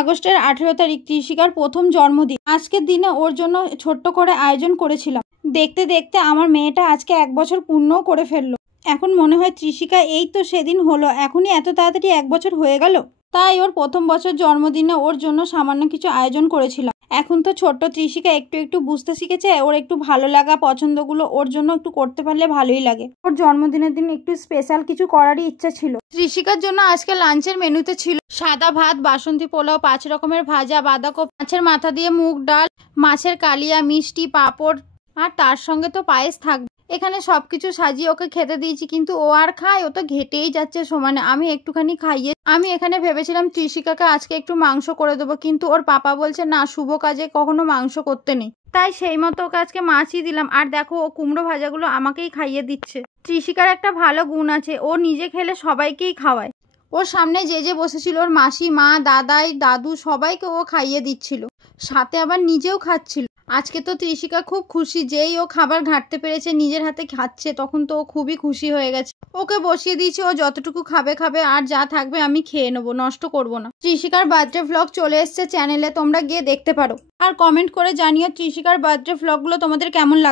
আগস্টের 18 তারিখ ত্রিশিকার প্রথম জন্মদিন। আজকের দিনে ওর জন্য ছোট্ট করে আয়োজন করেছিলাম। দেখতে দেখতে আমার মেয়েটা আজকে 1 বছর পূর্ণও করে ফেললো। এখন মনে হয় ত্রিশিকা এই তো সেদিন হলো, এখনই এত তাড়াতাড়ি 1 বছর হয়ে গেল। তাই ওর প্রথম বছর জন্মদিনে ওর জন্য সামান্য কিছু আয়োজন করেছিলাম। এখন তো ছোট্ট ত্রিশিকা একটু একটু বুঝতে শিখেছে, ওর একটু ভালো লাগা পছন্দগুলো ওর জন্য একটু করতে পারলে ভালোই লাগে। ওর জন্মদিনের দিন একটু স্পেশাল কিছু করারই ইচ্ছা ছিল। ত্রিশিকার জন্য আজকে লাঞ্চের মেনুতে ছিল সাদা ভাত, বাসন্তী পোলাও, 5 রকমের ভাজা, বাঁধাকপি, মাছের মাথা দিয়ে মুগ ডাল, মাছের কালিয়া, মিষ্টি, পাঁপড় আর তার সঙ্গে তো পায়েস থাকবে। এখানে সবকিছু সাজিয়ে ওকে খেতে দিয়েছি, কিন্তু ও আর খায়, ও তো ঘেটেই যাচ্ছে সমানে। আমি একটুখানি খাইয়ে আমি এখানে ভেবেছিলাম ত্রিশিকাকে আজকে একটু মাংস করে দেবো, কিন্তু ওর পাপা বলছে না, শুভ কাজে কখনো মাংস করতে নেই। তাই সেই মতো ওকে আজকে মাছই দিলাম। আর দেখো ও কুমড়ো ভাজাগুলো আমাকেই খাইয়ে দিচ্ছে। ত্রিশিকার একটা ভালো গুণ আছে, ও নিজে খেলে সবাইকেই খাওয়ায়। ওর সামনে যে বসেছিল ওর মাসি, মা, দাদাই, দাদু সবাইকে ও খাইয়ে দিচ্ছিল, সাথে আবার নিজেও খাচ্ছিল। আজকে তো ত্রিশিকা খুব খুশি, যেই ও খাবার ঘাঁটতে পেরেছে, নিজের হাতে খাচ্ছে, তখন তো ও খুবই খুশি হয়ে গেছে। ওকে বসিয়ে দিয়েছি, ও যতটুকু খাবে খাবে, আর যা থাকবে আমি খেয়ে নেবো, নষ্ট করব না। ত্রিশিকার বার্থডে ভ্লগ চলে এসছে চ্যানেলে, তোমরা গিয়ে দেখতে পারো। আর কমেন্ট করে জানিও ত্রিশিকার বার্থডে ভ্লগগুলো তোমাদের কেমন লাগে।